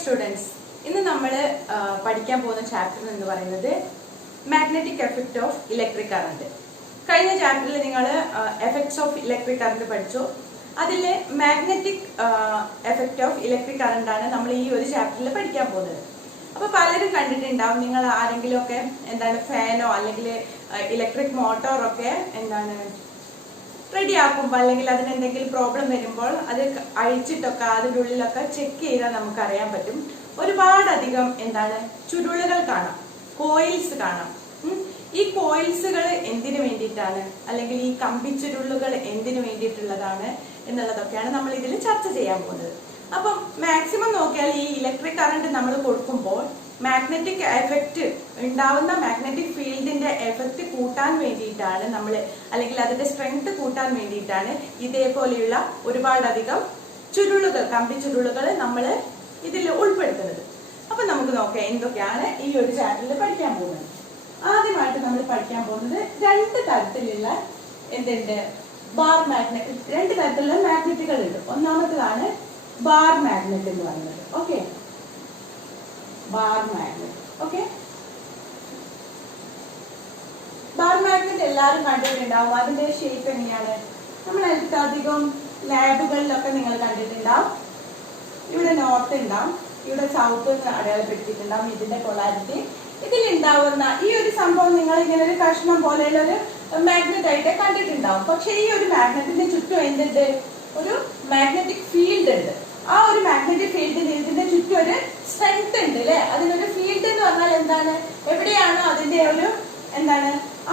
Students, ഇന്ന് നമ്മൾ പഠിക്കാൻ പോകുന്ന ചാപ്റ്റർ എന്ന് പറയുന്നത് magnetic effect of electric current. കഴിഞ്ഞ ചാപ്റ്ററിൽ നിങ്ങൾ എഫക്ട്സ് ഓഫ് ഇലക്ട്രിക് കറണ്ട് പഠിച്ചു. അതിൽ magnetic effect of electric current ആണ് നമ്മൾ ഈ ഒരു ചാപ്റ്ററിൽ പഠിക്കാൻ പോകുന്നത്. അപ്പൊ പലരും കണ്ടിട്ടുണ്ടാവും, നിങ്ങൾ ആരെങ്കിലും ഒക്കെ ഫാനോ അല്ലെങ്കിൽ ഇലക്ട്രിക് മോട്ടോറൊക്കെ റെഡി ആക്കുമ്പോൾ അല്ലെങ്കിൽ അതിനെന്തെങ്കിലും പ്രോബ്ലം വരുമ്പോൾ അത് അഴിച്ചിട്ടൊക്കെ അതിൻ്റെ ഉള്ളിലൊക്കെ ചെക്ക് ചെയ്താൽ നമുക്ക് അറിയാൻ പറ്റും. ഒരുപാടധികം ചുരുളുകൾ കാണാം, കോയിൽസ് കാണാം. ഈ കോയിൽസുകൾ എന്തിനു വേണ്ടിയിട്ടാണ്, അല്ലെങ്കിൽ ഈ കമ്പിച്ചുരുളുകൾ എന്തിനു വേണ്ടിയിട്ടുള്ളതാണ് എന്നുള്ളതൊക്കെയാണ് നമ്മൾ ഇതിൽ ചർച്ച ചെയ്യാൻ പോകുന്നത്. അപ്പം മാക്സിമം നോക്കിയാൽ ഈ ഇലക്ട്രിക് കറണ്ട് നമ്മൾ കൊടുക്കുമ്പോൾ മാഗ്നറ്റിക് എഫക്റ്റ് ഉണ്ടാവുന്ന മാഗ്നറ്റിക് ഫീൽഡിന്റെ എഫക്റ്റ് കൂട്ടാൻ വേണ്ടിയിട്ടാണ് നമ്മൾ, അല്ലെങ്കിൽ അതിന്റെ സ്ട്രെങ്ത് കൂട്ടാൻ വേണ്ടിയിട്ടാണ് ഇതേപോലെയുള്ള ഒരുപാടധികം ചുരുളുകൾ, കമ്പി ചുരുളുകൾ നമ്മൾ ഇതിൽ ഉൾപ്പെടുത്തുന്നത്. അപ്പൊ നമുക്ക് നോക്കാം എന്തൊക്കെയാണ് ഈ ഒരു ചാപ്റ്ററിൽ പഠിക്കാൻ പോകുന്നത്. ആദ്യമായിട്ട് നമ്മൾ പഠിക്കാൻ പോകുന്നത് രണ്ട് തരത്തിലുള്ള ബാർ മാഗ്നറ്റ്. രണ്ട് തരത്തിലുള്ള മാഗ്നറ്റുകൾ ഉണ്ട്. ഒന്നാമത്തേതാണ് ബാർ മാഗ്നറ്റ് എന്ന് പറയുന്നത്. Okay, bar magnet. Okay, bar magnet എല്ലാവരും കണ്ടിട്ടുണ്ടാവും. അതിന്റെ ഷേപ്പ് എങ്ങനെയാണ്? നമ്മൾ അധികം ലാബുകളിലൊക്കെ നിങ്ങൾ കണ്ടിട്ടുണ്ടാവും. ഇവിടെ നോർത്ത് ഉണ്ടാവും, ഇവിടെ സൗത്ത് അടയാളപ്പെടുത്തിയിട്ടുണ്ടാവും ഇതിന്റെ പൊളാരിറ്റി. ഇതിലുണ്ടാവുന്ന ഈ ഒരു സംഭവം നിങ്ങൾ ഇങ്ങനെ ഒരു കഷ്ണം പോലെയുള്ള ഒരു മാഗ്നറ്റ് ആയിട്ട് കണ്ടിട്ടുണ്ടാവും. പക്ഷെ ഈ ഒരു മാഗ്നറ്റിന്റെ ചുറ്റും എന്തുണ്ട്? ഒരു മാഗ്നറ്റിക് ഫീൽഡ് ഉണ്ട്. ആ ഒരു മാഗ്നറ്റിക് ഫീൽഡിന് ഇതിന്റെ ചുറ്റും ഒരു സ്ട്രെങ്ത് ഉണ്ട് അല്ലെ. അതിനൊരു ഫീൽഡ് എന്ന് പറഞ്ഞാൽ എന്താണ്? എവിടെയാണോ അതിന്റെ ഒരു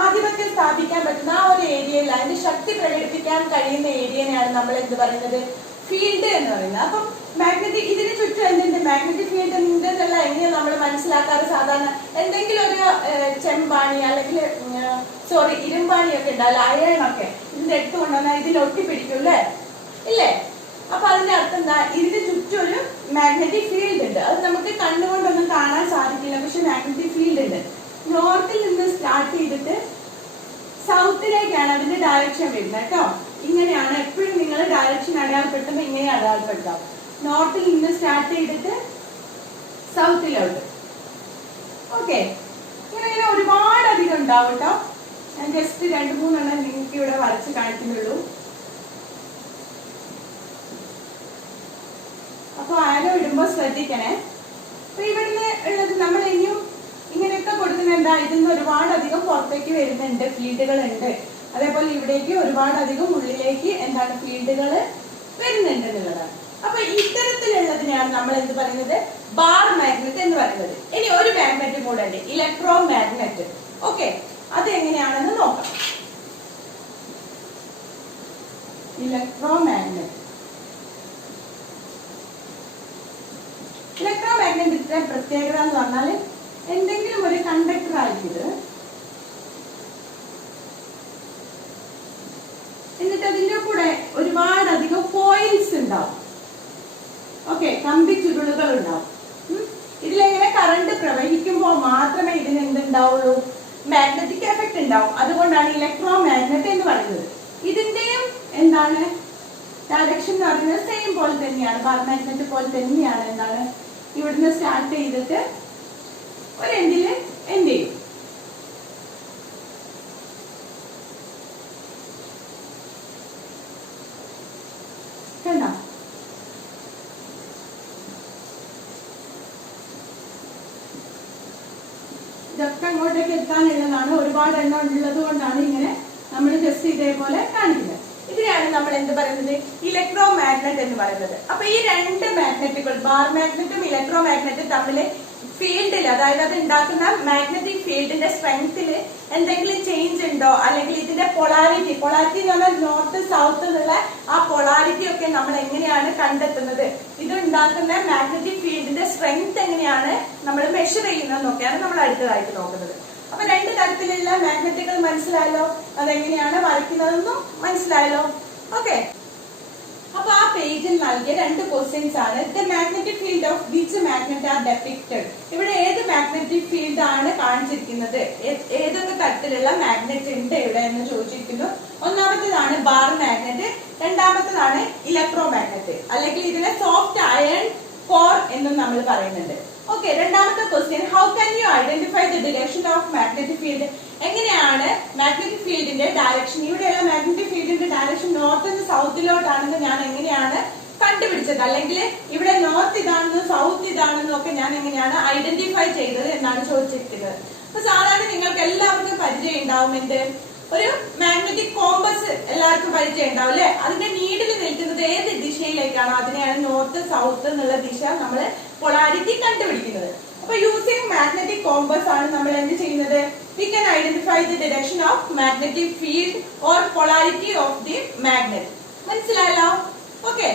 ആധിപത്യം സ്ഥാപിക്കാൻ പറ്റുന്ന ആ ഒരു ഏരിയയിൽ, അതിന്റെ ശക്തി പ്രകടിപ്പിക്കാൻ കഴിയുന്ന ഏരിയനെയാണ് നമ്മൾ എന്ത് പറയുന്നത്? ഫീൽഡ് എന്ന് പറയുന്നത്. അപ്പം മാഗ്നറ്റിക് ഇതിന് ചുറ്റും എന്തുണ്ട്? മാഗ്നറ്റിക് ഫീൽഡ് എന്തെന്നുള്ള എങ്ങനെയാണ് നമ്മൾ മനസ്സിലാക്കാറ്? സാധാരണ എന്തെങ്കിലും ഒരു ചെമ്പാണി അല്ലെങ്കിൽ ഇരുമ്പാണിയൊക്കെ ഉണ്ടാവില്ല, അയണൊക്കെ ഇതിന്റെ എടുത്തു കൊണ്ടുവന്നാൽ ഇതിൽ ഒട്ടിപ്പിടിക്കും അല്ലേ, ഇല്ലേ? അപ്പൊ അതിന്റെ അർത്ഥം എന്താ? ഇതിന് ചുറ്റും ഒരു മാഗ്നറ്റിക് ഫീൽഡ് ഉണ്ട്. അത് നമുക്ക് കണ്ണുകൊണ്ടൊന്നും കാണാൻ സാധിക്കില്ല, പക്ഷെ മാഗ്നറ്റിക് ഫീൽഡ് ഉണ്ട്. നോർത്തിൽ നിന്ന് സ്റ്റാർട്ട് ചെയ്തിട്ട് സൗത്തിലേക്കാണ് അതിന്റെ ഡയറക്ഷൻ വരുന്നത് കേട്ടോ. ഇങ്ങനെയാണ് എപ്പോഴും നിങ്ങൾ ഡയറക്ഷൻ അടയാളപ്പെടുത്തുമ്പോൾ ഇങ്ങനെ അടയാളപ്പെടുത്താം. നോർത്തിൽ നിന്ന് സ്റ്റാർട്ട് ചെയ്തിട്ട് സൗത്തിലോട്ട്. ഓക്കെ, ഇങ്ങനെ ഒരുപാട് അധികം ഉണ്ടാവും കേട്ടോ. ഞാൻ ജസ്റ്റ് 2-3 എണ്ണം നിങ്ങൾക്ക് ഇവിടെ വരച്ച് കാണിക്കുന്നുള്ളൂ. അപ്പൊ ആരോ ഇടുമ്പോ ശ്രദ്ധിക്കണേ. അപ്പൊ ഇവിടുന്ന് ഉള്ളത് നമ്മൾ ഇനിയും ഇങ്ങനെയൊക്കെ കൊടുക്കുന്നുണ്ട്. ഇതിന്ന് ഒരുപാടധികം പുറത്തേക്ക് വരുന്നുണ്ട്, ഫീൽഡുകൾ ഉണ്ട്. അതേപോലെ ഇവിടേക്ക് ഒരുപാടധികം ഉള്ളിലേക്ക് ഫീൽഡുകൾ വരുന്നുണ്ട് എന്നുള്ളതാണ്. അപ്പൊ ഇത്തരത്തിലുള്ളതിനെയാണ് നമ്മൾ എന്ത് പറയുന്നത്? ബാർ മാഗ്നറ്റ് എന്ന് പറയുന്നത്. ഇനി ഒരു മാഗ്നറ്റ് കൂടെ ഉണ്ട്, ഇലക്ട്രോ മാഗ്നറ്റ്. ഓക്കെ, അത് എങ്ങനെയാണെന്ന് നോക്കാം. Electro magnet. ഇലക്ട്രോ മാഗ്നറ്റിന്റെ പ്രത്യേകത എന്ന് പറഞ്ഞാൽ എന്തെങ്കിലും ഒരു കണ്ടക്ടർ ആയിരിക്കും ഇത്. എന്നിട്ട് അതിന്റെ കൂടെ ഒരുപാടധികം കോയിൽസ് ഉണ്ടാവും. ഓക്കെ, കമ്പി ചുരുളുകൾ ഉണ്ടാവും. ഇതിലെങ്ങനെ കറണ്ട് പ്രവഹിക്കുമ്പോൾ മാത്രമേ ഇതിന് എന്തുണ്ടാവുള്ളൂ? മാഗ്നറ്റിക് എഫക്ട് ഉണ്ടാവും. അതുകൊണ്ടാണ് ഇലക്ട്രോ മാഗ്നറ്റ് എന്ന് പറയുന്നത്. ഇതിന്റെയും ഡയറക്ഷൻ എന്ന് പറയുന്നത് സെയിം പോലെ തന്നെയാണ്, ബാർ മാഗ്നറ്റ് പോലെ തന്നെയാണ്. ഇവിടുന്ന് സ്റ്റാർട്ട് ചെയ്തിട്ട് ഒരു എൻഡില് എൻഡ് ചെയ്യും. കണ്ടോ? ഇതൊക്കെ അങ്ങോട്ടേക്ക് എത്താനുള്ളതാണ്. ഒരുപാട് എണ്ണം ഉള്ളത് കൊണ്ടാണ് ഇങ്ങനെ നമ്മൾ ജസ്റ്റ് ഇതേപോലെ കാണിക്കുന്നത്. ഇതിനെയാണ് നമ്മൾ എന്ത് പറയുന്നത്? ഇലക്ട്രോ മാഗ്നറ്റ് എന്ന് പറയുന്നത്. അപ്പൊ ഈ രണ്ട് മാഗ്നറ്റുകൾ, ബാർ മാഗ്നറ്റും ഇലക്ട്രോ മാഗ്നറ്റും തമ്മിൽ ഫീൽഡിൽ, അതായത് അത് ഉണ്ടാക്കുന്ന മാഗ്നറ്റിക് ഫീൽഡിന്റെ സ്ട്രെങ്ത്തിൽ എന്തെങ്കിലും ചേഞ്ച് ഉണ്ടോ, അല്ലെങ്കിൽ ഇതിന്റെ പൊളാരിറ്റി എന്ന് പറഞ്ഞാൽ നോർത്ത് സൗത്ത് എന്നുള്ള ആ പൊളാരിറ്റി ഒക്കെ നമ്മൾ എങ്ങനെയാണ് കണ്ടെത്തുന്നത്? ഇത് ഉണ്ടാക്കുന്ന മാഗ്നറ്റിക് ഫീൽഡിന്റെ സ്ട്രെങ്ത് എങ്ങനെയാണ് നമ്മൾ മെഷർ ചെയ്യുന്നതെന്നൊക്കെയാണ് നമ്മൾ അടുത്തതായിട്ട് നോക്കുന്നത്. അപ്പൊ രണ്ട് തരത്തിലുള്ള മാഗ്നറ്റുകൾ മനസ്സിലായല്ലോ, അതെങ്ങനെയാണ് വരയ്ക്കുന്നതെന്നും മനസ്സിലായല്ലോ. ഓക്കെ, അപ്പൊ ആ പേജിൽ നൽകിയ 2 ക്വസ്റ്റ്യൻസ് ആണ്. The magnetic field of which magnet are depicted. ഇവിടെ ഏത് മാഗ്നറ്റിക് ഫീൽഡ് ആണ് കാണിച്ചിരിക്കുന്നത്? ഏതൊക്കെ തരത്തിലുള്ള മാഗ്നറ്റ് ഉണ്ട് ഇവിടെ എന്ന് ചോദിച്ചിരിക്കുന്നു. ഒന്നാമത്തേതാണ് ബാർ മാഗ്നറ്റ്, രണ്ടാമത്തേതാണ് ഇലക്ട്രോ മാഗ്നറ്റ്, അല്ലെങ്കിൽ ഇതിനെ സോഫ്റ്റ് അയൺ കോർ എന്നും നമ്മൾ പറയുന്നുണ്ട്. ഓക്കെ, രണ്ടാമത്തെ question, how can you identify the direction of magnetic field? എങ്ങനെയാണ് മാഗ്നറ്റിക് ഫീൽഡിന്റെ ഡയറക്ഷൻ, ഇവിടെയുള്ള മാഗ്നറ്റിക് ഫീൽഡിന്റെ ഡയറക്ഷൻ നോർത്ത് നിന്ന് സൗത്തിലോട്ടാണെന്ന് ഞാൻ എങ്ങനെയാണ് കണ്ടുപിടിച്ചത്, അല്ലെങ്കിൽ ഇവിടെ നോർത്ത് ഇതാണെന്നും സൗത്ത് ഇതാണെന്നും ഒക്കെ ഞാൻ എങ്ങനെയാണ് ഐഡന്റിഫൈ ചെയ്തത് എന്നാണ് ചോദിച്ചിരിക്കുന്നത്. അപ്പൊ സാധാരണ നിങ്ങൾക്ക് എല്ലാവർക്കും പരിചയം ഉണ്ടാവും, എന്ത്, ഒരു മാഗ്നറ്റിക് കോമ്പസ് എല്ലാവർക്കും പരിചയം ഉണ്ടാവും അല്ലെ. അതിന്റെ നീഡിൽ നിൽക്കുന്നത് ഏത് ദിശയിലേക്കാണോ അതിനെയാണ് നോർത്ത് സൗത്ത് എന്നുള്ള ദിശ നമ്മൾ പൊളാരിറ്റി കണ്ടുപിടിക്കുന്നത്. അപ്പൊ യൂസിങ് മാഗ്നറ്റിക് കോമ്പസ് ആണ് നമ്മൾ എന്ത് ചെയ്യുന്നത്, we can identify the direction of magnetic field or polarity of the magnet. മനസ്സിലായല്ലോ? ഓക്കെ,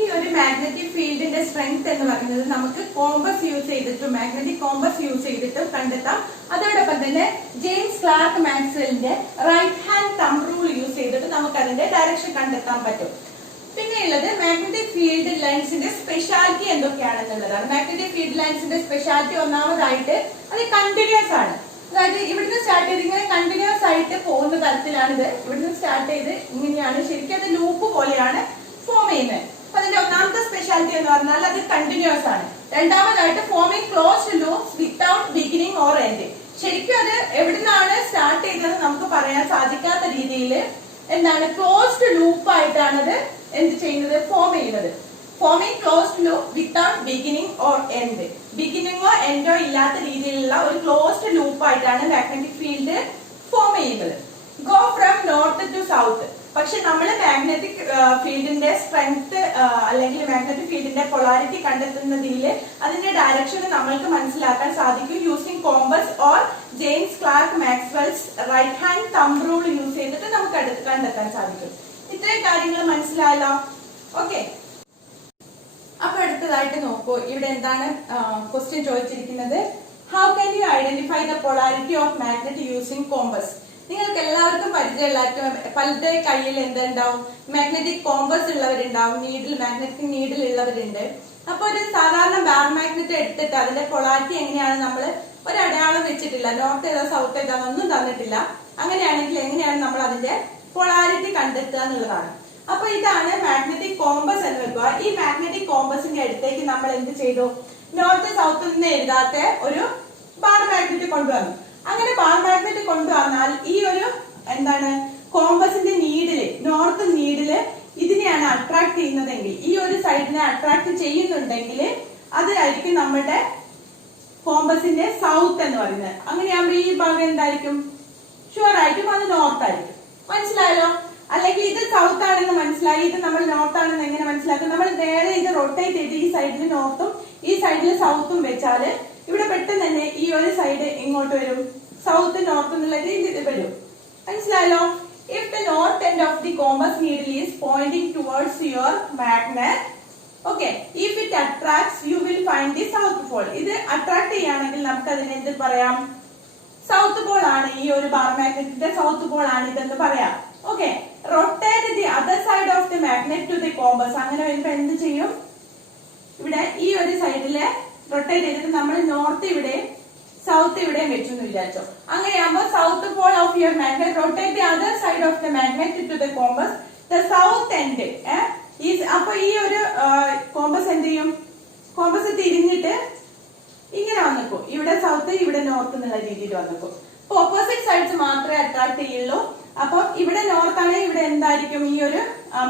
ഈ ഒരു മാഗ്നറ്റിക് ഫീൽഡിന്റെ സ്ട്രെങ്ത് എന്ന് പറയുന്നത് നമുക്ക് കോമ്പസ് യൂസ് ചെയ്തിട്ടും മാഗ്നറ്റിക് കോമ്പസ് യൂസ് ചെയ്തിട്ടും കണ്ടെത്താം. അതോടൊപ്പം തന്നെ ജെയിംസ് ക്ലാർക്ക് മാക്സ്വെല്ലിന്റെ right hand thumb rule use ചെയ്തിട്ട് നമുക്ക് അതിന്റെ ഡയറക്ഷൻ കണ്ടെത്താൻ പറ്റും. പിന്നെയുള്ളത് മാഗ്നറ്റിക് ഫീൽഡ് ലൈൻസിന്റെ സ്പെഷ്യാലിറ്റി എന്തൊക്കെയാണെന്നുള്ളതാണ്. മാഗ്നറ്റിക് ഫീൽഡ് ലൈൻസിന്റെ സ്പെഷ്യാലിറ്റി ഒന്നാമതായിട്ട് അത് കണ്ടിന്യൂസ് ആണ്. അതായത് ഇവിടുന്ന് സ്റ്റാർട്ട് ചെയ്ത് ഇങ്ങനെ കണ്ടിന്യൂസ് ആയിട്ട് പോകുന്ന തരത്തിലാണിത്. ഇവിടുന്ന് സ്റ്റാർട്ട് ചെയ്ത് ഇങ്ങനെയാണ്, ശരിക്കും അത് ലൂപ്പ് പോലെയാണ് ഫോം ചെയ്യുന്നത്. അതിന്റെ ഒന്നാമത്തെ സ്പെഷ്യാലിറ്റി എന്ന് പറഞ്ഞാൽ അത് കണ്ടിന്യൂസ് ആണ്. രണ്ടാമതായിട്ട് forming closed loops without beginning or end. ശരിക്കും അത് എവിടുന്നാണ് സ്റ്റാർട്ട് ചെയ്തത് നമുക്ക് പറയാൻ സാധിക്കാത്ത രീതിയിൽ എന്താണ് ക്ലോസ്ഡ് ലൂപ്പ് ആയിട്ടാണ് അത് എന്ത് ചെയ്യുന്നത്, ഫോം ചെയ്യുന്നത്. Forming closed loop without beginning or end. ബിഗിനിങ്ങോ എൻഡോ ഇല്ലാത്ത രീതിയിലുള്ള ഒരു ക്ലോസ്ഡ് ലൂപ്പ് ആയിട്ടാണ് മാഗ്നറ്റിക് ഫീൽഡ് ഫോം ചെയ്യുന്നത്. Go from north to south. പക്ഷെ നമ്മൾ മാഗ്നറ്റിക് ഫീൽഡിന്റെ സ്ട്രെങ്ത് അല്ലെങ്കിൽ മാഗ്നറ്റിക് ഫീൽഡിന്റെ പൊളാരിറ്റി കണ്ടെത്തുന്നതിൽ അതിന്റെ ഡയറക്ഷൻ നമ്മൾക്ക് മനസ്സിലാക്കാൻ സാധിക്കും using compass or James Clerk Maxwell's right hand thumb rule use ചെയ്തിട്ട് നമുക്ക് കണ്ടെത്താൻ സാധിക്കും. ഇത്രയും കാര്യങ്ങൾ മനസ്സിലായല്ലോ? ഓക്കെ, അപ്പൊ അടുത്തതായിട്ട് നോക്കൂ, ഇവിടെ എന്താണ് ക്വസ്റ്റ്യൻ ചോദിച്ചിരിക്കുന്നത്, how can you identify the polarity of magnet using compass? നിങ്ങൾക്ക് എല്ലാവർക്കും പരിചയമുള്ള പലരുടെ കയ്യിൽ എന്തുണ്ടാവും, മാഗ്നറ്റിക് കോമ്പസ് ഉള്ളവരുണ്ടാവും, മാഗ്നറ്റിക് നീഡിൽ ഉള്ളവരുണ്ട്. അപ്പൊ ഒരു സാധാരണ ബാർ മാഗ്നറ്റ് എടുത്തിട്ട് അതിന്റെ പൊളാരിറ്റി എങ്ങനെയാണ്, നമ്മൾ ഒരു അടയാളം വെച്ചിട്ടില്ല, നോർത്ത് ഏതാ സൗത്ത് ഏതാന്നൊന്നും തന്നിട്ടില്ല. അങ്ങനെയാണെങ്കിൽ എങ്ങനെയാണ് നമ്മൾ അതിന്റെ പൊളാരിറ്റി കണ്ടെത്തുക എന്നുള്ളതാണ്. അപ്പൊ ഇതാണ് മാഗ്നറ്റിക് കോമ്പസ് എന്ന് വെക്കുക. ഈ മാഗ്നറ്റിക് കോമ്പസിന്റെ അടുത്തേക്ക് നമ്മൾ എന്ത് ചെയ്തു, നോർത്ത് സൗത്ത് നിന്ന് എഴുതാത്ത ഒരു ബാർ മാഗ്നറ്റ് കൊണ്ടുവന്നു. അങ്ങനെ ബാർ മാഗ്നറ്റ് കൊണ്ടുവന്നാൽ ഈ ഒരു എന്താണ് കോമ്പസിന്റെ നീഡില്, നോർത്ത് നീഡില് ഇതിനെയാണ് അട്രാക്ട് ചെയ്യുന്നതെങ്കിൽ, ഈ ഒരു സൈഡിനെ അട്രാക്ട് ചെയ്യുന്നുണ്ടെങ്കിൽ അതായിരിക്കും നമ്മുടെ കോമ്പസിന്റെ സൗത്ത് എന്ന് പറയുന്നത്. അങ്ങനെയാകുമ്പോ ഈ ഭാഗം എന്തായിരിക്കും, ഷുവർ ആയിട്ടും അത് നോർത്ത് ആയിരിക്കും. മനസ്സിലായല്ലോ? അല്ലെങ്കിൽ ഇത് സൗത്ത് ആണെന്ന് മനസ്സിലായി, ഇത് നമ്മൾ നോർത്ത് ആണെന്ന് എങ്ങനെ മനസ്സിലാക്കും? നമ്മൾ നേരെ ഇത് റൊട്ടേറ്റ് ചെയ്ത് ഈ സൈഡിൽ നോർത്തും ഈ സൈഡിൽ സൗത്തും വെച്ചാല് ഇവിടെ പെട്ടെന്ന് തന്നെ ഈ ഒരു സൈഡ് ഇങ്ങോട്ട് വരും, സൗത്ത് നോർത്ത് എന്നുള്ള രീതിയിൽ വരും. മനസ്സിലായല്ലോ? If the north end of the compass needle is pointing towards your magnet, okay, if it attracts you will find the south pole. ഇത് അട്രാക്ട് ചെയ്യുകയാണെങ്കിൽ നമുക്ക് അതിനെ എന്ത് പറയാം, സൗത്ത് പോൾ ആണ്, ഈ ഒരു ബാർ മാഗ്നറ്റിന്റെ സൗത്ത് പോൾ ആണ് ഇതെന്ന് പറയാം. Okay, rotate the other side of the magnet to the compass. അങ്ങനെ വരുമ്പോ എന്ത് ചെയ്യും, ഇവിടെ ഈ ഒരു സൈഡില് റൊട്ടേറ്റ് ചെയ്തിട്ട് നമ്മൾ നോർത്ത് ഇവിടെ സൗത്ത് ഇവിടെ വെച്ചു എന്ന് വിചാരിച്ചോ. അങ്ങനെയാകുമ്പോൾ south pole of your magnet rotate the other side of the magnet to the compass, the south end. അപ്പൊ ഈ ഒരു കോമ്പസ് എന്ത് ചെയ്യും, കോമ്പസ് തിരിഞ്ഞിട്ട് ഇങ്ങനെ വന്നിപ്പോ ഇവിടെ സൗത്ത് ഇവിടെ നോർത്ത് എന്നുള്ള രീതിയിൽ വന്നിപ്പോ. അപ്പൊ ഓപ്പോസിറ്റ് സൈഡ്സ് മാത്രമേ അട്രാക്ട് ചെയ്യുള്ളൂ. അപ്പൊ ഇവിടെ നോർത്ത് ആണെങ്കിൽ ഇവിടെ എന്തായിരിക്കും, ഈ ഒരു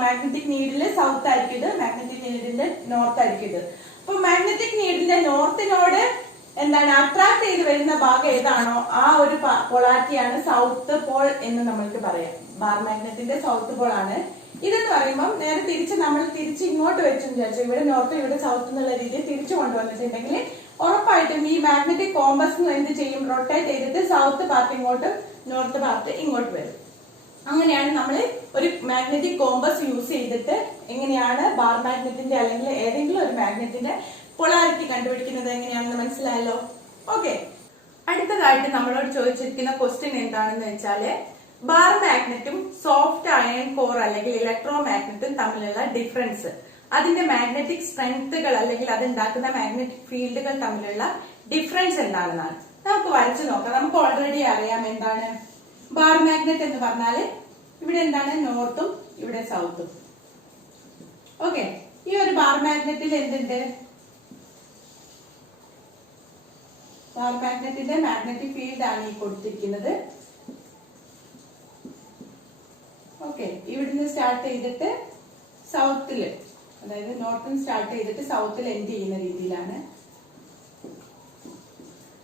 മാഗ്നറ്റിക് നീഡില് സൗത്ത് ആയിരിക്കും ഇത്, മാഗ്നറ്റിക് നീഡിന്റെ നോർത്ത് ആയിരിക്കും ഇത്. അപ്പൊ മാഗ്നറ്റിക് നീഡിന്റെ നോർത്തിനോട് എന്താണ് അട്രാക്ട് ചെയ്ത് വരുന്ന ഭാഗം ഏതാണോ ആ ഒരു പൊളാരിറ്റിയാണ് സൗത്ത് പോൾ എന്ന് നമ്മൾക്ക് പറയാം. ബാർ മാഗ്നറ്റിന്റെ സൗത്ത് പോൾ ആണ് ഇതെന്ന് പറയുമ്പോൾ നേരെ തിരിച്ച് നമ്മൾ തിരിച്ച് ഇങ്ങോട്ട് വെച്ചെന്ന് വിചാരിച്ചു, ഇവിടെ നോർത്ത് ഇവിടെ സൗത്ത് എന്നുള്ള രീതിയിൽ തിരിച്ചു കൊണ്ടുവന്നിട്ടുണ്ടെങ്കിൽ ഉറപ്പായിട്ടും ഈ മാഗ്നറ്റിക് കോമ്പസ് എന്ത് ചെയ്യും, റൊട്ടേറ്റ് ചെയ്തിട്ട് സൗത്ത് പാർട്ട് ഇങ്ങോട്ടും നോർത്ത് പാർട്ട് ഇങ്ങോട്ട് വരും. അങ്ങനെയാണ് നമ്മൾ ഒരു മാഗ്നറ്റിക് കോമ്പസ് യൂസ് ചെയ്തിട്ട് എങ്ങനെയാണ് ബാർ മാഗ്നറ്റിന്റെ അല്ലെങ്കിൽ ഏതെങ്കിലും ഒരു മാഗ്നറ്റിന്റെ പൊളാരിറ്റി കണ്ടുപിടിക്കുന്നത് എങ്ങനെയാണെന്ന് മനസ്സിലായല്ലോ? ഓക്കെ, അടുത്തതായിട്ട് നമ്മളോട് ചോദിച്ചിരിക്കുന്ന ക്വസ്റ്റ്യൻ എന്താണെന്ന് വെച്ചാല് ബാർ മാഗ്നറ്റും സോഫ്റ്റ് അയൺ കോർ അല്ലെങ്കിൽ ഇലക്ട്രോ മാഗ്നറ്റും തമ്മിലുള്ള ഡിഫറൻസ്, അതിന്റെ മാഗ്നറ്റിക് സ്ട്രെങ്ത്തുകൾ അല്ലെങ്കിൽ അത് ഉണ്ടാക്കുന്ന മാഗ്നറ്റിക് ഫീൽഡുകൾ തമ്മിലുള്ള ഡിഫറൻസ് എന്താണെന്നാണ്. നമുക്ക് വരച്ചു നോക്കാം. നമുക്ക് ഓൾറെഡി അറിയാം എന്താണ് ബാർ മാഗ്നറ്റ് എന്ന് പറഞ്ഞാല് ഇവിടെ എന്താണ് നോർത്തും ഇവിടെ സൗത്തും. ഓക്കെ, ഈ ഒരു ബാർ മാഗ്നറ്റിൽ എന്തുണ്ട്? ബാർ മാഗ്നറ്റിന്റെ മാഗ്നറ്റിക് ഫീൽഡ് ആണ് ഈ കൊടുത്തിരിക്കുന്നത്. ഓക്കെ, ഇവിടുന്ന് സ്റ്റാർട്ട് ചെയ്തിട്ട് സൗത്തില്, അതായത് നോർത്തിൽ സ്റ്റാർട്ട് ചെയ്തിട്ട് സൗത്തിൽ എൻഡ് ചെയ്യുന്ന രീതിയിലാണ്.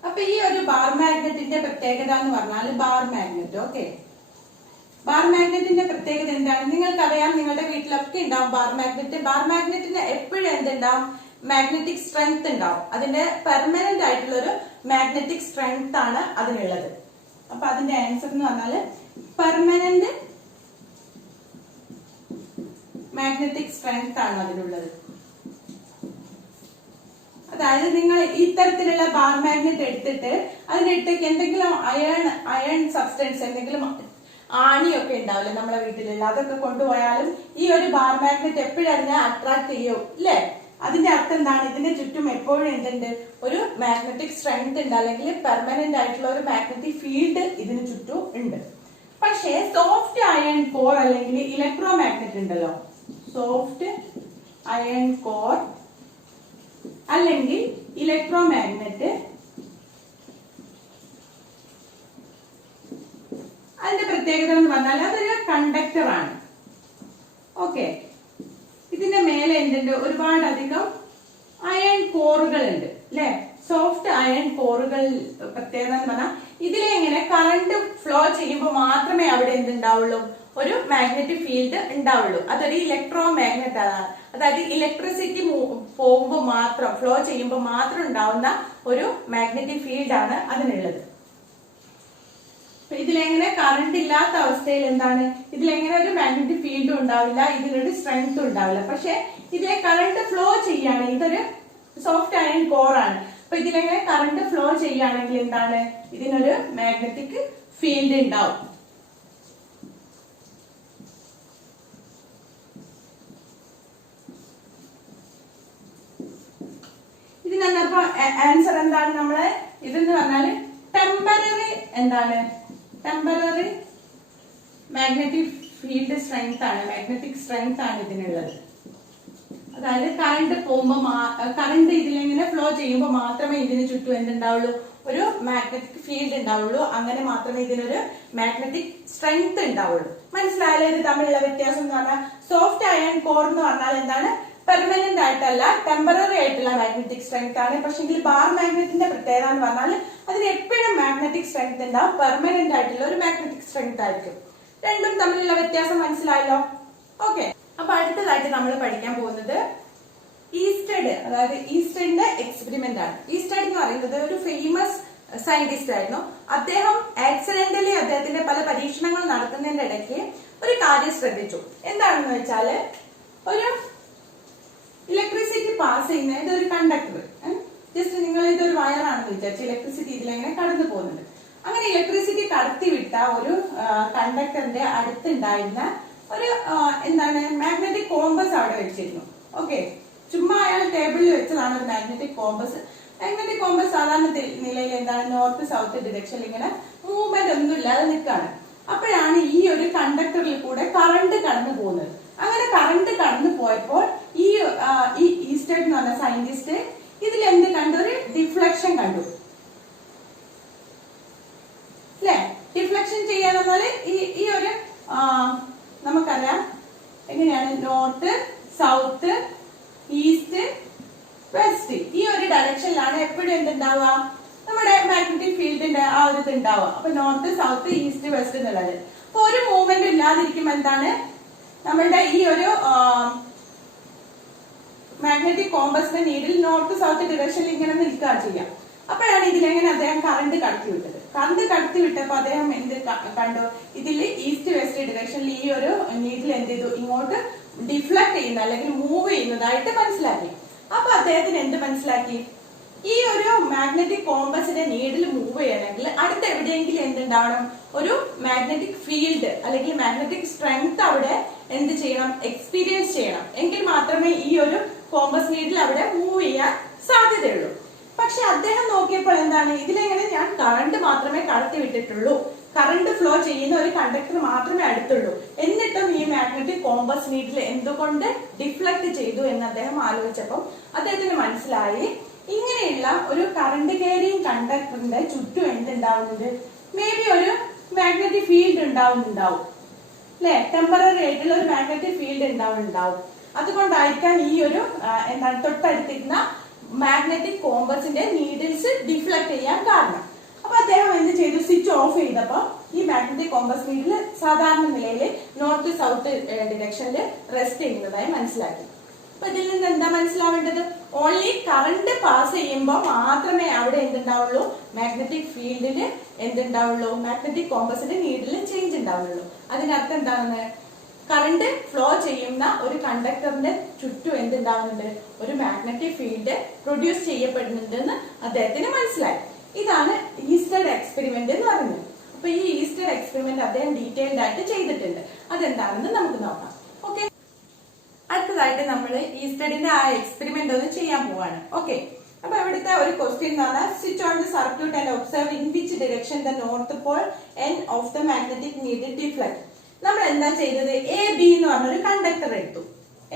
അപ്പൊ ഈ ഒരു ബാർ മാഗ്നറ്റിന്റെ പ്രത്യേകത എന്ന് പറഞ്ഞാൽ ബാർ മാഗ്നറ്റ്. ഓക്കെ, ബാർ മാഗ്നറ്റിന്റെ പ്രത്യേകത എന്താണ്? നിങ്ങൾക്കറിയാം, നിങ്ങളുടെ വീട്ടിലൊക്കെ ഉണ്ടാവും ബാർ മാഗ്നറ്റ്. ബാർ മാഗ്നറ്റിന് എപ്പോഴും എന്തുണ്ടാവും? മാഗ്നറ്റിക് സ്ട്രെങ്ത് ഉണ്ടാവും. അതിന്റെ പെർമനന്റ് ആയിട്ടുള്ള ഒരു മാഗ്നറ്റിക് സ്ട്രെങ്ത് ആണ് അതിനുള്ളത്. അപ്പൊ അതിന്റെ ആൻസർ എന്ന് പറഞ്ഞാല് പെർമനന്റ് മാഗ്നറ്റിക് സ്ട്രെങ്ത് ആണ് അതിനുള്ളത്. അതായത് നിങ്ങൾ ഇത്തരത്തിലുള്ള ബാർ മാഗ്നറ്റ് എടുത്തിട്ട് അതിനിട്ടേക്ക് എന്തെങ്കിലും അയൺ സബ്സ്റ്റൻസ്, എന്തെങ്കിലും ആണിയൊക്കെ ഉണ്ടാവില്ലേ നമ്മളെ വീട്ടിലുള്ള, അതൊക്കെ കൊണ്ടുപോയാലും ഈ ഒരു ബാർ മാഗ്നറ്റ് എപ്പോഴും അതിനെ അട്രാക്ട് ചെയ്യും അല്ലേ? അതിന്റെ അർത്ഥം എന്താണ്? ഇതിന്റെ ചുറ്റും എപ്പോഴും എന്തുണ്ട്? ഒരു മാഗ്നറ്റിക് സ്ട്രെങ്ത് ഉണ്ട്, അല്ലെങ്കിൽ പെർമനന്റ് ആയിട്ടുള്ള ഒരു മാഗ്നറ്റിക് ഫീൽഡ് ഇതിന് ചുറ്റും ഉണ്ട്. പക്ഷേ സോഫ്റ്റ് അയൺ കോർ അല്ലെങ്കിൽ ഇലക്ട്രോ മാഗ്നറ്റ് ഉണ്ടല്ലോ, സോഫ്റ്റ് അയൺ കോർ അല്ലെങ്കിൽ ഇലക്ട്രോ മാഗ്നറ്റ്, അതിന്റെ പ്രത്യേകത എന്ന് പറഞ്ഞാൽ അതൊരു കണ്ടക്ടർ ആണ്. ഓക്കെ, ഇതിന്റെ മേലെ എന്തുണ്ട്? ഒരുപാടധികം അയൺ കോറുകൾ ഉണ്ട് അല്ലെ? സോഫ്റ്റ് അയൺ കോറുകൾ പ്രത്യേകത എന്ന് പറഞ്ഞാൽ ഇതിലെങ്ങനെ കറണ്ട് ഫ്ലോ ചെയ്യുമ്പോൾ മാത്രമേ അവിടെ എന്തുണ്ടാവുള്ളൂ? ഒരു മാഗ്നറ്റിക് ഫീൽഡ് ഉണ്ടാവുള്ളൂ. അതൊരു ഇലക്ട്രോ മാഗ്നറ്റ് ആണ്. അതായത് ഇലക്ട്രിസിറ്റി പോകുമ്പോൾ മാത്രം, ഫ്ലോ ചെയ്യുമ്പോൾ മാത്രം ഉണ്ടാവുന്ന ഒരു മാഗ്നറ്റിക് ഫീൽഡ് ആണ് അതിനുള്ളത്. ഇതിലെങ്ങനെ കറണ്ട് ഇല്ലാത്ത അവസ്ഥയിൽ എന്താണ്? ഇതിലെങ്ങനെ ഒരു മാഗ്നറ്റിക് ഫീൽഡും ഉണ്ടാവില്ല, ഇതിനൊരു സ്ട്രെങ്ത്തും ഉണ്ടാവില്ല. പക്ഷെ ഇതിലെ കറണ്ട് ഫ്ലോ ചെയ്യാണ്, ഇതൊരു സോഫ്റ്റ് അയൺ കോർ ആണ്. അപ്പൊ ഇതിലെങ്ങനെ കറണ്ട് ഫ്ലോ ചെയ്യുകയാണെങ്കിൽ എന്താണ്? ഇതിനൊരു മാഗ്നറ്റിക് ഫീൽഡ് ഉണ്ടാവും. ഇതിനപ്പോ ആൻസർ എന്താണ്? നമ്മളെ ഇതെന്ന് പറഞ്ഞാല് ടെമ്പററി എന്താണ്? ടെമ്പററി മാഗ്നറ്റിക് ഫീൽഡ് സ്ട്രെങ്ത് ആണ്, മാഗ്നറ്റിക് സ്ട്രെങ്ത് ആണ് ഇതിനുള്ളത്. അതായത് കറണ്ട് പോകുമ്പോ, കറണ്ട് ഇതിലെങ്ങനെ ഫ്ലോ ചെയ്യുമ്പോൾ മാത്രമേ ഇതിന് ചുറ്റും എന്തുണ്ടാവുള്ളൂ? ഒരു മാഗ്നറ്റിക് ഫീൽഡ് ഉണ്ടാവുള്ളൂ. അങ്ങനെ മാത്രമേ ഇതിനൊരു മാഗ്നറ്റിക് സ്ട്രെങ്ത് ഉണ്ടാവുള്ളൂ. മനസ്സിലായാലും ഇത് തമ്മിലുള്ള വ്യത്യാസം എന്ന് പറഞ്ഞാൽ സോഫ്റ്റ് അയൺ കോർ എന്ന് പറഞ്ഞാൽ എന്താണ്? പെർമനന്റ് ആയിട്ടല്ല, ടെമ്പററി ആയിട്ടുള്ള മാഗ്നറ്റിക് സ്ട്രെങ്ത് ആണ്. പക്ഷെങ്കിൽ ബാർ മാഗ്നറ്റിന്റെ പ്രത്യേകത എന്ന് പറഞ്ഞാൽ അതിന് എപ്പോഴും മാഗ്നറ്റിക് സ്ട്രെങ്ത് ഉണ്ടാവും, പെർമനന്റ് ആയിട്ടുള്ള ഒരു മാഗ്നറ്റിക് സ്ട്രെങ്ത് ആയിരിക്കും. രണ്ടും തമ്മിലുള്ള വ്യത്യാസം മനസ്സിലായല്ലോ? ഓക്കെ, അപ്പൊ അടുത്തതായിട്ട് നമ്മൾ പഠിക്കാൻ പോകുന്നത് ഈസ്റ്റഡ്, അതായത് ഈസ്റ്റഡിന്റെ എക്സ്പെരിമെന്റ് ആണ്. ഈസ്റ്റഡ് എന്ന് പറയുന്നത് ഒരു ഫേമസ് സയന്റിസ്റ്റ് ആയിരുന്നു. അദ്ദേഹം ആക്സിഡന്റലി അദ്ദേഹത്തിന്റെ പല പരീക്ഷണങ്ങൾ നടത്തുന്നതിന്റെ ഇടയ്ക്ക് ഒരു കാര്യം ശ്രദ്ധിച്ചു. എന്താണെന്ന് വെച്ചാല്, ഒരു ഇലക്ട്രിസിറ്റി പാസ് ചെയ്യുന്ന ഇതൊരു കണ്ടക്ടർ, ജസ്റ്റ് നിങ്ങൾ ഇതൊരു വയറാണെന്ന് വിചാരിച്ചു, ഇലക്ട്രിസിറ്റി ഇതിലെങ്ങനെ കടന്നു പോകുന്നുണ്ട്. അങ്ങനെ ഇലക്ട്രിസിറ്റി കടത്തിവിട്ട ഒരു കണ്ടക്ടറിന്റെ അടുത്തുണ്ടായിരുന്ന ഒരു എന്താണ് മാഗ്നറ്റിക് കോമ്പസ് അവിടെ വെച്ചിരുന്നു. ഓക്കെ, ചുമ്മാ അയാൾ ടേബിളിൽ വെച്ചതാണ് ഒരു മാഗ്നറ്റിക് കോമ്പസ്. മാഗ്നറ്റിക് കോമ്പസ് സാധാരണ നിലയിൽ എന്താണ്? നോർത്ത് സൗത്ത് ഡിറക്ഷനിൽ ഇങ്ങനെ മൂവ്മെന്റ് ഒന്നും ഇല്ലാതെ നിൽക്കാണ്. അപ്പോഴാണ് ഈ ഒരു കണ്ടക്ടറിൽ കൂടെ കറണ്ട് കടന്നു പോകുന്നത്. അങ്ങനെ കറണ്ട് കടന്നു പോയപ്പോൾ ഈ ഈസ്റ്റഡ് എന്ന് പറഞ്ഞ സയന്റിസ്റ്റ് ഇതിൽ എന്ത് കണ്ടു? ഒരു ഡിഫ്ലക്ഷൻ കണ്ടു അല്ലെ? ഡിഫ്ലക്ഷൻ ചെയ്യാന്ന് പറഞ്ഞാല് ഈ ഒരു നമുക്കറിയാം എങ്ങനെയാണ്? നോർത്ത് സൗത്ത് ഈസ്റ്റ് വെസ്റ്റ്, ഈ ഒരു ഡയറക്ഷനിലാണ് എപ്പോഴും എന്തുണ്ടാവുക? നമ്മുടെ മാഗ്നറ്റിക് ഫീൽഡിന്റെ ആ ഒരു ഇത് ഉണ്ടാവുക. അപ്പൊ നോർത്ത് സൗത്ത് ഈസ്റ്റ് വെസ്റ്റ് എന്നുള്ളത്. അപ്പൊ ഒരു മൂവ്മെന്റ് ഇല്ലാതിരിക്കും എന്താണ്? നമ്മളുടെ ഈ ഒരു മാഗ്നറ്റിക് കോമ്പസിന്റെ നീഡിൽ നോർത്ത് സൗത്ത് ഡിറക്ഷനിൽ ഇങ്ങനെ നിൽക്കുക ചെയ്യാം. അപ്പോഴാണ് ഇതിലെങ്ങനെ അദ്ദേഹം കറണ്ട് കടത്തി വിട്ടത്. കറണ്ട് കടത്തി വിട്ടപ്പോ അദ്ദേഹം എന്ത് കണ്ടു? ഇതിൽ ഈസ്റ്റ് വെസ്റ്റ് ഡിറക്ഷനിൽ ഈ ഒരു നീഡിൽ എന്ത് ചെയ്തു? ഇങ്ങോട്ട് ഡിഫ്ലക്ട് ചെയ്യുന്ന അല്ലെങ്കിൽ മൂവ് ചെയ്യുന്നതായിട്ട് മനസ്സിലാക്കി. അപ്പൊ അദ്ദേഹത്തിന് എന്ത് മനസ്സിലാക്കി? ഈ ഒരു മാഗ്നറ്റിക് കോമ്പസിന്റെ നീഡിൽ മൂവ് ചെയ്യണമെങ്കിൽ അടുത്ത് എവിടെയെങ്കിലും എന്തുണ്ടാവണം? ഒരു മാഗ്നറ്റിക് ഫീൽഡ് അല്ലെങ്കിൽ മാഗ്നറ്റിക് സ്ട്രെങ്ത് അവിടെ എന്ത് ചെയ്യണം? എക്സ്പീരിയൻസ് ചെയ്യണം. എങ്കിൽ മാത്രമേ ഈ ഒരു കോമ്പസ് നീഡിൽ അവിടെ മൂവ് ചെയ്യാൻ സാധ്യതയുള്ളൂ. പക്ഷെ അദ്ദേഹം നോക്കിയപ്പോൾ എന്താണ്? ഇതിലെങ്ങനെ ഞാൻ കറണ്ട് മാത്രമേ കടത്തി വിട്ടിട്ടുള്ളൂ, കറണ്ട് ഫ്ലോ ചെയ്യുന്ന ഒരു കണ്ടക്ടർ മാത്രമേ അടുത്തുള്ളൂ. എന്നിട്ടും ഈ മാഗ്നറ്റിക് കോമ്പസ് നീഡിൽ എന്തുകൊണ്ട് ഡിഫ്ലക്ട് ചെയ്തു എന്ന് അദ്ദേഹം ആലോചിച്ചപ്പോൾ അദ്ദേഹത്തിന് മനസ്സിലായി, ഇങ്ങനെയുള്ള ഒരു കറണ്ട് ക്യാരിങ് കണ്ടക്ടറിന്റെ ചുറ്റും എന്തുണ്ടാവുന്നുണ്ട്, മേ ബി ഒരു മാഗ്നറ്റിക് ഫീൽഡ് ഉണ്ടാവുന്നുണ്ടാവും അല്ലെ, ടെമ്പററി ആയിട്ടുള്ള ഒരു മാഗ്നറ്റിക് ഫീൽഡ് ഉണ്ടാവുന്നുണ്ടാവും. അതുകൊണ്ടായിരിക്കാം ഈ ഒരു എന്താണ് തൊട്ടടുത്തിരുന്ന മാഗ്നറ്റിക് കോമ്പസിന്റെ നീഡിൽസ് ഡിഫ്ലക്ട് ചെയ്യാൻ കാരണം. അപ്പൊ അദ്ദേഹം എന്ത് ചെയ്തു, സ്വിച്ച് ഓഫ് ചെയ്തപ്പോ ഈ മാഗ്നറ്റിക് കോമ്പസ് നീഡിൽ സാധാരണ നിലയിൽ നോർത്ത് സൗത്ത് ഡിറക്ഷനിൽ റെസ്റ്റ് ചെയ്യുന്നതായി മനസ്സിലാക്കി. അപ്പൊ ഇതിൽ നിന്ന് എന്താ മനസ്സിലാവേണ്ടത്, ഓൺലി കറണ്ട് പാസ് ചെയ്യുമ്പോൾ മാത്രമേ അവിടെ എന്തുണ്ടാവുള്ളൂ, മാഗ്നറ്റിക് ഫീൽഡില് എന്തുണ്ടാവുള്ളൂ, മാഗ്നറ്റിക് കോമ്പസിന്റെ നീഡിൽ ചേഞ്ച് ഉണ്ടാവുള്ളൂ. അതിനർത്ഥം എന്താണെന്ന്, കറണ്ട് ഫ്ലോ ചെയ്യുന്ന ഒരു കണ്ടക്ടറിന്റെ ചുറ്റും എന്തുണ്ടാവുന്നുണ്ട്, ഒരു മാഗ്നറ്റിക് ഫീൽഡ് പ്രൊഡ്യൂസ് ചെയ്യപ്പെടുന്നുണ്ടെന്ന് അദ്ദേഹത്തിന് മനസ്സിലായി. ഇതാണ് ഈസ്റ്റഡ് എക്സ്പെരിമെന്റ് എന്ന് പറയുന്നത്. അപ്പൊ ഈ ഈസ്റ്റഡ് എക്സ്പെരിമെന്റ് അദ്ദേഹം ഡീറ്റെയിൽഡ് ആയിട്ട് ചെയ്തിട്ടുണ്ട്. അതെന്താണെന്ന് നമുക്ക് നോക്കാം. ഓക്കെ, അടുത്തതായിട്ട് നമ്മൾ ഈസ്റ്റഡിന്റെ ആ എക്സ്പെരിമെന്റ് ഒന്ന് ചെയ്യാൻ പോവാണ്. ഓക്കെ, അപ്പൊ ഇവിടുത്തെ ഒരു ക്വസ്റ്റ്യൻ എന്ന് പറഞ്ഞാൽ, switch on the circuit and observe in which direction the north Paul end of the magnetic needle deflect. നമ്മൾ എന്താ ചെയ്തത്, എ ബി എന്ന് പറഞ്ഞൊരു കണ്ടക്ടർ എടുത്തു.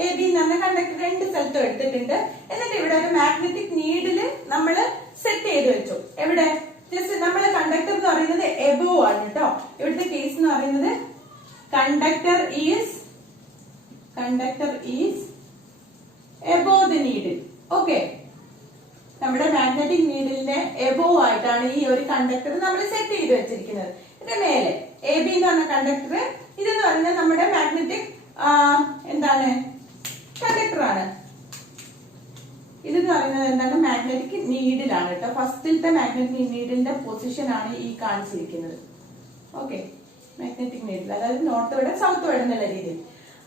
എ ബി എന്ന് പറഞ്ഞ കണ്ടക്ടർ രണ്ട് സ്ഥലത്തും എടുത്തിട്ടുണ്ട്. എന്നിട്ട് ഇവിടെ ഒരു മാഗ്നറ്റിക് നീഡില് നമ്മൾ സെറ്റ് ചെയ്ത് വെച്ചു. എവിടെ, ജസ്റ്റ് നമ്മളെ കണ്ടക്ടർ എന്ന് പറയുന്നത് എബോവ് ആണ് കേട്ടോ. ഇവിടുത്തെ കേസ് എന്ന് പറയുന്നത് conductor is above the needle. Okay, നമ്മുടെ മാഗ്നറ്റിക് നീഡിലിന്റെ എബോവ് ആയിട്ടാണ് ഈ ഒരു കണ്ടക്ടർ നമ്മൾ സെറ്റ് ചെയ്ത് വെച്ചിരിക്കുന്നത്. ഇതിന്റെ മേലെ എ ബി എന്ന് പറഞ്ഞ കണ്ടക്ടർ, ഇതെന്ന് പറയുന്നത് നമ്മുടെ മാഗ്നറ്റിക് എന്താണ് കണ്ടക്ടർ ആണ്. ഇതെന്ന് പറയുന്നത് എന്താണ്, മാഗ്നറ്റിക് നീഡിലാണ് കേട്ടോ. ഫസ്റ്റിലത്തെ മാഗ്നറ്റിക് നീഡിലിന്റെ പൊസിഷൻ ആണ് ഈ കാണിച്ചിരിക്കുന്നത്. ഓക്കെ, മാഗ്നറ്റിക് നീഡിൽ, അതായത് നോർത്ത് വൈഡ് സൗത്ത് വൈഡ് എന്നുള്ള രീതിയിൽ.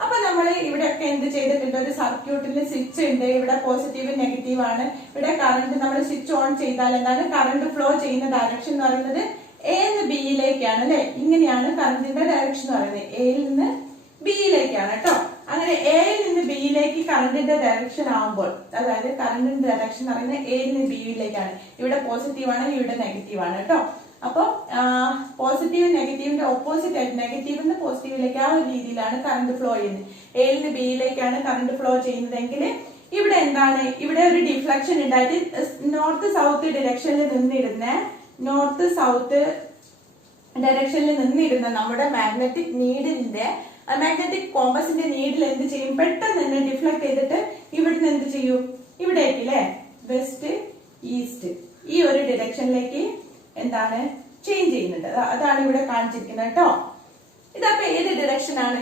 അപ്പൊ നമ്മൾ ഇവിടെയൊക്കെ എന്ത് ചെയ്തിട്ടുണ്ട്, ഒരു സർക്യൂട്ടിൽ സ്വിച്ച് ഉണ്ട്. ഇവിടെ പോസിറ്റീവ് നെഗറ്റീവ് ആണ്. ഇവിടെ കറണ്ട് നമ്മൾ സ്വിച്ച് ഓൺ ചെയ്താൽ എന്താണ്, കറണ്ട് ഫ്ലോ ചെയ്യുന്ന ഡയറക്ഷൻ എന്ന് പറയുന്നത് എ നിന്ന് ബിയിലേക്കാണ് അല്ലെ. ഇങ്ങനെയാണ് കറണ്ടിന്റെ ഡയറക്ഷൻ എന്ന് പറയുന്നത്, എയിൽ നിന്ന് ബിയിലേക്കാണ് കേട്ടോ. അങ്ങനെ എയിൽ നിന്ന് ബിയിലേക്ക് കറണ്ടിന്റെ ഡയറക്ഷൻ ആവുമ്പോൾ, അതായത് കറണ്ടിന്റെ ഡയറക്ഷൻ എന്ന് പറയുന്നത് എയിൽ നിന്ന് ബിയിലേക്കാണ്. ഇവിടെ പോസിറ്റീവ് ആണ്, ഇവിടെ നെഗറ്റീവ് ആണ് കേട്ടോ. അപ്പൊ പോസിറ്റീവ് നെഗറ്റീവിന്റെ ഓപ്പോസിറ്റ് ആയിട്ട്, നെഗറ്റീവിന്ന് പോസിറ്റീവിലേക്ക് ആ ഒരു രീതിയിലാണ് കറണ്ട് ഫ്ലോ ചെയ്യുന്നത്. എയിൽ നിന്ന് ബിയിലേക്കാണ് കറണ്ട് ഫ്ലോ ചെയ്യുന്നതെങ്കിൽ ഇവിടെ എന്താണ്, ഇവിടെ ഒരു ഡിഫ്ലക്ഷൻ ഉണ്ടായിട്ട് നോർത്ത് സൗത്ത് ഡിറക്ഷനിൽ നിന്നിരുന്ന നമ്മുടെ മാഗ്നറ്റിക് നീഡിലിന്റെ മാഗ്നറ്റിക് കോമ്പസിന്റെ നീഡിൽ എന്ത് ചെയ്യും, പെട്ടെന്ന് തന്നെ ഡിഫ്ലക്ട് ചെയ്തിട്ട് ഇവിടുന്ന് എന്ത് ചെയ്യും, ഇവിടേക്ക് അല്ലെ, വെസ്റ്റ് ഈസ്റ്റ് ഈ ഒരു ഡിറക്ഷനിലേക്ക് എന്താണ് ചേഞ്ച് ചെയ്യുന്നുണ്ട്. അതാണ് ഇവിടെ കാണിച്ചിരിക്കുന്നത് കേട്ടോ. ഇതപ്പോ ഏത് ഡിറക്ഷൻ ആണ്,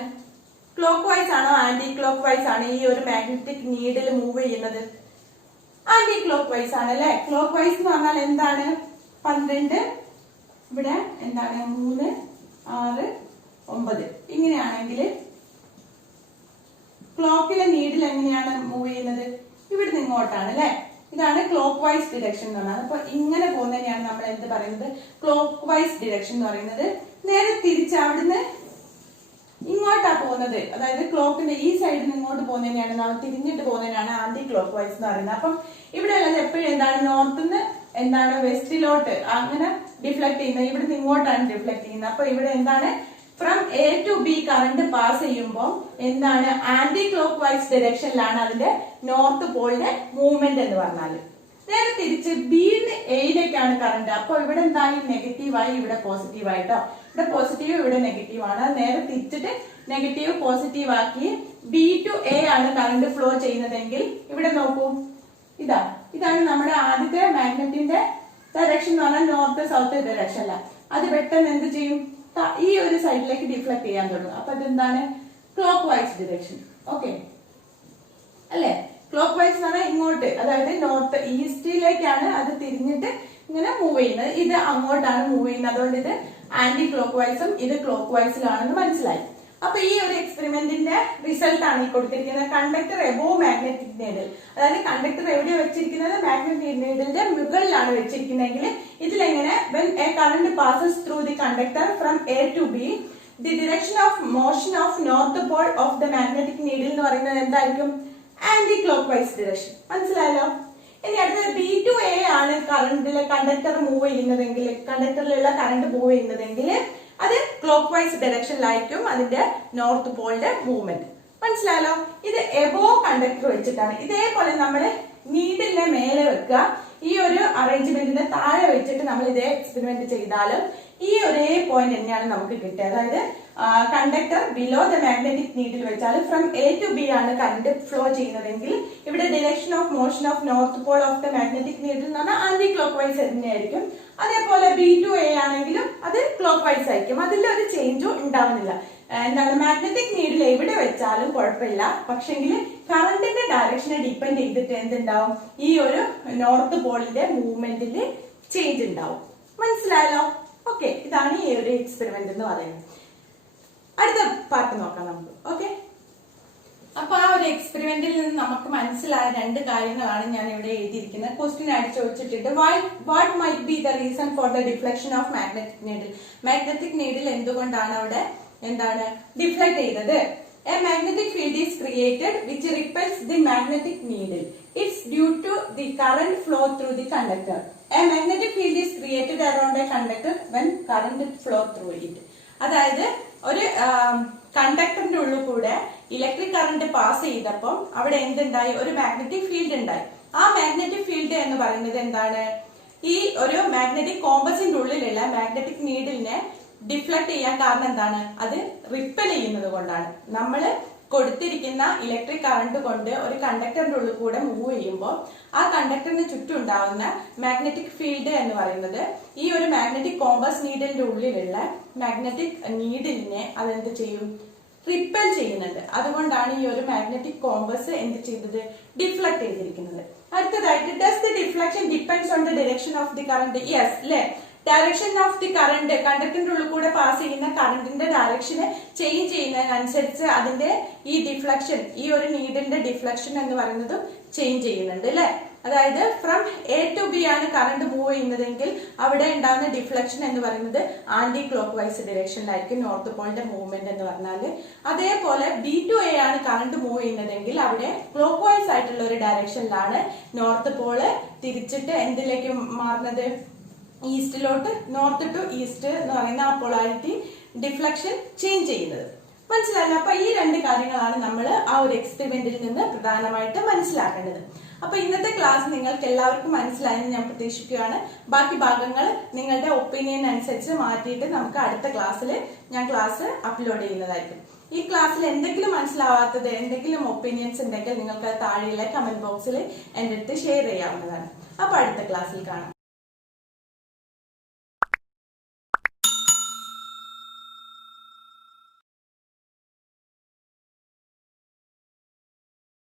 ക്ലോക്ക് വൈസ് ആണോ ആന്റി ക്ലോക്ക് വൈസ് ആണ് ഈ ഒരു മാഗ്നറ്റിക് നീഡിൽ മൂവ് ചെയ്യുന്നത്? ആന്റി ക്ലോക്ക് വൈസ് ആണ് അല്ലെ. ക്ലോക്ക് വൈസ് എന്ന് പറഞ്ഞാൽ എന്താണ്, 12 ഇവിടെ എന്താണ് 3 6 9 ഇങ്ങനെയാണെങ്കിൽ ക്ലോക്കിലെ നീഡിൽ എങ്ങനെയാണ് മൂവ് ചെയ്യുന്നത്, ഇവിടെ ഇങ്ങോട്ടാണ് അല്ലെ. ഇതാണ് ക്ലോക്ക് വൈസ് ഡിറക്ഷൻ എന്ന് പറയുന്നത്. അപ്പൊ ഇങ്ങനെ പോകുന്നതിനെയാണ് നമ്മൾ എന്ത് പറയുന്നത്, ക്ലോക്ക് വൈസ് ഡിറക്ഷൻ എന്ന് പറയുന്നത്. നേരെ തിരിച്ച് അവിടുന്ന് ഇങ്ങോട്ടാ പോകുന്നത്, അതായത് ക്ലോക്കിന്റെ ഈ സൈഡിൽ നിന്ന് ഇങ്ങോട്ട് പോകുന്നതിനെയാണ്, നമ്മൾ തിരിഞ്ഞിട്ട് പോകുന്നതിനാണ് ആന്റി ക്ലോക്ക് വൈസ് എന്ന് പറയുന്നത്. അപ്പം ഇവിടെ ഉള്ളത് എപ്പോഴും എന്താണ്, നോർത്തിന്ന് എന്താണ് വെസ്റ്റിലോട്ട് അങ്ങനെ ഡിഫ്ലക്ട് ചെയ്യുന്നത്, ഇവിടുന്ന് ഇങ്ങോട്ടാണ് ഡിഫ്ലക്ട് ചെയ്യുന്നത്. അപ്പൊ ഇവിടെ എന്താണ്, from A to B current pass ചെയ്യുമ്പോൾ എന്താണ്, ആന്റി ക്ലോക്ക് വൈസ് ഡയറക്ഷനിലാണ് അതിന്റെ നോർത്ത് പോളിന്റെ മൂവ്മെന്റ് എന്ന് പറഞ്ഞാൽ. നേരെ തിരിച്ച് ബിന്ന് എയിലേക്കാണ് കറണ്ട്. അപ്പൊ ഇവിടെ എന്തായി, നെഗറ്റീവായി, ഇവിടെ പോസിറ്റീവ് ആയിട്ടോ. ഇവിടെ പോസിറ്റീവ്, ഇവിടെ നെഗറ്റീവ് ആണ്. നേരെ തിരിച്ചിട്ട് നെഗറ്റീവ് പോസിറ്റീവ് ആക്കി ബി ടു എ ആണ് കറണ്ട് ഫ്ലോ ചെയ്യുന്നതെങ്കിൽ ഇവിടെ നോക്കൂ, ഇതാണ് നമ്മുടെ ആദ്യത്തെ മാഗ്നറ്റിന്റെ ഡയറക്ഷൻ എന്ന് പറഞ്ഞാൽ നോർത്ത് സൗത്ത് ഡയറക്ഷൻ അല്ല. അത് പെട്ടെന്ന് എന്ത് ചെയ്യും, ഈ ഒരു സൈഡിലേക്ക് ഡിഫ്ലക്ട് ചെയ്യാൻ തുടങ്ങും. അപ്പൊ അതെന്താണ്, ക്ലോക്ക് വൈസ് ഡിറക്ഷൻ. ഓക്കെ അല്ലെ, ക്ലോക്ക് വൈസ് എന്ന് പറഞ്ഞാൽ ഇങ്ങോട്ട്, അതായത് നോർത്ത് ഈസ്റ്റിലേക്കാണ് അത് തിരിഞ്ഞിട്ട് ഇങ്ങനെ മൂവ് ചെയ്യുന്നത്. ഇത് അങ്ങോട്ടാണ് മൂവ് ചെയ്യുന്നത്. അതുകൊണ്ട് ഇത് ആന്റി ക്ലോക്ക് വൈസും ഇത് ക്ലോക്ക് വൈസിലാണെന്ന് മനസ്സിലായി. അപ്പൊ ഈ ഒരു എക്സ്പെരിമെന്റിന്റെ റിസൾട്ട് ആണ് ഈ കൊടുത്തിരിക്കുന്നത്. കണ്ടക്ടർ എബോവ് മാഗ്നറ്റിക് നീഡിൽ, അതായത് കണ്ടക്ടർ എവിടെ വെച്ചിരിക്കുന്നത്, മാഗ്നറ്റിക് നീഡിലിന്റെ മുകളിലാണ് വെച്ചിരിക്കുന്നതെങ്കിൽ ഇതിലെങ്ങനെ, when a current passes through the conductor from A to B, the direction of motion of north pole of the magnetic needle എന്ന് പറയുന്നത് എന്തായിരിക്കും, ആന്റി ക്ലോക്ക് വൈസ് ഡിറക്ഷൻ. മനസ്സിലായല്ലോ. ഇനി അടുത്തത് ബി ടു എ ആണ് കറണ്ടിലെ കണ്ടക്ടർ മൂവ് ചെയ്യുന്നതെങ്കിൽ, കണ്ടക്ടറിലുള്ള current move ചെയ്യുന്നതെങ്കിൽ അത് ക്ലോക്ക് വൈസ് ഡയറക്ഷനിലായിരിക്കും അതിന്റെ നോർത്ത് പോളിന്റെ മൂവ്മെന്റ്. മനസ്സിലായല്ലോ? ഇത് എബോ കണ്ടക്ടർ വെച്ചിട്ടാണ്. ഇതേപോലെ നമ്മൾ നീഡിലിനെ മേലെ വെക്കുക, ഈ ഒരു അറേഞ്ച്മെന്റിന്റെ താഴെ വെച്ചിട്ട് നമ്മൾ ഇതേ എക്സ്പെരിമെന്റ് ചെയ്താലും ഈ ഒരേ പോയിന്റ് തന്നെയാണ് നമുക്ക് കിട്ടുക. അതായത് conductor below the magnetic needle വെച്ചാൽ ഫ്രം എ ടു ബി ആണ് കറണ്ട് ഫ്ലോ ചെയ്യുന്നതെങ്കിൽ ഇവിടെ direction of motion of north Paul of the magnetic needle എന്ന് പറഞ്ഞാൽ ആന്റി ക്ലോക്ക് വൈസ് തന്നെയായിരിക്കും. അതേപോലെ ബി ടു എ ആണെങ്കിലും അത് ക്ലോക്ക് വൈസ് ആയിരിക്കും. അതിൽ ഒരു ചേഞ്ചും ഉണ്ടാവുന്നില്ല. എന്താണ് മാഗ്നറ്റിക് നീഡിൽ എവിടെ വെച്ചാലും കുഴപ്പമില്ല, പക്ഷെങ്കിൽ കറണ്ടിന്റെ ഡയറക്ഷനെ ഡിപ്പെൻഡ് ചെയ്തിട്ട് എന്തുണ്ടാവും, ഈ ഒരു നോർത്ത് പോളിന്റെ മൂവ്മെന്റിൽ ചേഞ്ച് ഉണ്ടാവും. മനസ്സിലായല്ലോ? ഓക്കെ, ഇതാണ് ഈ ഒരു എക്സ്പെരിമെന്റ് എന്ന് പറയുന്നത്. അടുത്ത പാർട്ട് നോക്കാം നമുക്ക്. ഓക്കെ, അപ്പൊ ആ ഒരു എക്സ്പെരിമെന്റിൽ നിന്ന് നമുക്ക് മനസ്സിലായ രണ്ട് കാര്യങ്ങളാണ് ഞാൻ ഇവിടെ എഴുതിയിരിക്കുന്നത്. ക്വസ്റ്റ്യൻ അടിച്ചു വെച്ചിട്ടുണ്ട്. What might be the reason for the deflection of magnetic needle. Magnetic needle എന്തുകൊണ്ടാണ് അവിടെ എന്താണ് ഡിഫ്ലക്ട് ചെയ്തത്? A magnetic field is created which repels the magnetic needle. It's due to the current flow through the conductor. A magnetic field is created around a conductor when current flow through it. അതായത് ഒരു കണ്ടക്ടറിന്റെ ഉള്ളിൽ കൂടെ electric current pass ചെയ്തപ്പോൾ അവിടെ എന്തുണ്ടായി, ഒരു magnetic field ഉണ്ടായി. ആ മാഗ്നറ്റിക് ഫീൽഡ് എന്ന് പറയുന്നത് എന്താണ്, ഈ ഒരു മാഗ്നറ്റിക് കോമ്പസിന്റെ ഉള്ളിലുള്ള മാഗ്നറ്റിക് നീഡിലിനെ ഡിഫ്ലക്ട് ചെയ്യാൻ കാരണം എന്താണ്, അത് റിപ്പൽ ചെയ്യുന്നത് കൊണ്ടാണ്. നമ്മൾ കൊടുത്തിരിക്കുന്ന ഇലക്ട്രിക് കറണ്ട് കൊണ്ട് ഒരു കണ്ടക്ടറിന്റെ ഉള്ളിൽ കൂടെ മൂവ് ചെയ്യുമ്പോൾ ആ കണ്ടക്ടറിന് ചുറ്റും ഉണ്ടാവുന്ന മാഗ്നറ്റിക് ഫീൽഡ് എന്ന് പറയുന്നത് ഈ ഒരു മാഗ്നറ്റിക് കോമ്പസ് നീഡിലിന്റെ ഉള്ളിലുള്ള മാഗ്നറ്റിക് നീഡിലിനെ അതെന്ത് ചെയ്യും, റിപ്പൽ ചെയ്യുന്നുണ്ട്. അതുകൊണ്ടാണ് ഈ ഒരു മാഗ്നറ്റിക് കോമ്പസ് എന്ത് ചെയ്തത്, ഡിഫ്ലക്ട് ചെയ്തിരിക്കുന്നത്. അടുത്തതായിട്ട് does the deflection depends on the direction of the current. Yes അല്ലെ, ഡയറക്ഷൻ ഓഫ് ദി കറണ്ട്, കണ്ടക്ടറിന്റെ ഉള്ളിൽ കൂടെ പാസ് ചെയ്യുന്ന കറണ്ടിന്റെ ഡയറക്ഷന് ചേഞ്ച് ചെയ്യുന്നതിനനുസരിച്ച് അതിന്റെ ഈ ഡിഫ്ലക്ഷൻ, ഈ ഒരു നീഡിന്റെ ഡിഫ്ലക്ഷൻ എന്ന് പറയുന്നത് ചേഞ്ച് ചെയ്യുന്നുണ്ട് അല്ലെ. അതായത് ഫ്രം എ ടു ബി ആണ് കറണ്ട് മൂവ് ചെയ്യുന്നതെങ്കിൽ അവിടെ ഉണ്ടാകുന്ന ഡിഫ്ലക്ഷൻ എന്ന് പറയുന്നത് ആന്റി ക്ലോക്ക് വൈസ് ഡയറക്ഷനിലായിരിക്കും നോർത്ത് പോളിന്റെ മൂവ്മെന്റ് എന്ന് പറഞ്ഞാൽ. അതേപോലെ ബി ടു എ ആണ് കറണ്ട് മൂവ് ചെയ്യുന്നതെങ്കിൽ അവിടെ ക്ലോക്ക് വൈസ് ആയിട്ടുള്ള ഒരു ഡയറക്ഷനിലാണ് നോർത്ത് പോള് തിരിച്ചിട്ട് എന്തിലേക്ക് മാറുന്നത്, ഈസ്റ്റിലോട്ട്, നോർത്ത് ടു ഈസ്റ്റ് എന്ന് പറയുന്ന ആ പൊളാരിറ്റി ഡിഫ്ലക്ഷൻ ചേഞ്ച് ചെയ്യുന്നത്. മനസ്സിലായില്ല? അപ്പൊ ഈ രണ്ട് കാര്യങ്ങളാണ് നമ്മൾ ആ ഒരു എക്സ്പെരിമെന്റിൽ നിന്ന് പ്രധാനമായിട്ട് മനസ്സിലാക്കേണ്ടത്. അപ്പൊ ഇന്നത്തെ ക്ലാസ് നിങ്ങൾക്ക് എല്ലാവർക്കും മനസ്സിലായെന്ന് ഞാൻ പ്രതീക്ഷിക്കുകയാണ്. ബാക്കി ഭാഗങ്ങൾ നിങ്ങളുടെ ഒപ്പീനിയൻ അനുസരിച്ച് മാറ്റിയിട്ട് നമുക്ക് അടുത്ത ക്ലാസ്സിൽ ഞാൻ ക്ലാസ് അപ്ലോഡ് ചെയ്യുന്നതായിരിക്കും. ഈ ക്ലാസ്സിൽ എന്തെങ്കിലും മനസ്സിലാവാത്തത്, എന്തെങ്കിലും ഒപ്പീനിയൻസ് ഉണ്ടെങ്കിൽ നിങ്ങൾക്ക് താഴെയുള്ള കമന്റ് ബോക്സിൽ എൻ്റെ അടുത്ത് ഷെയർ ചെയ്യാവുന്നതാണ്. അപ്പൊ അടുത്ത ക്ലാസ്സിൽ കാണാം.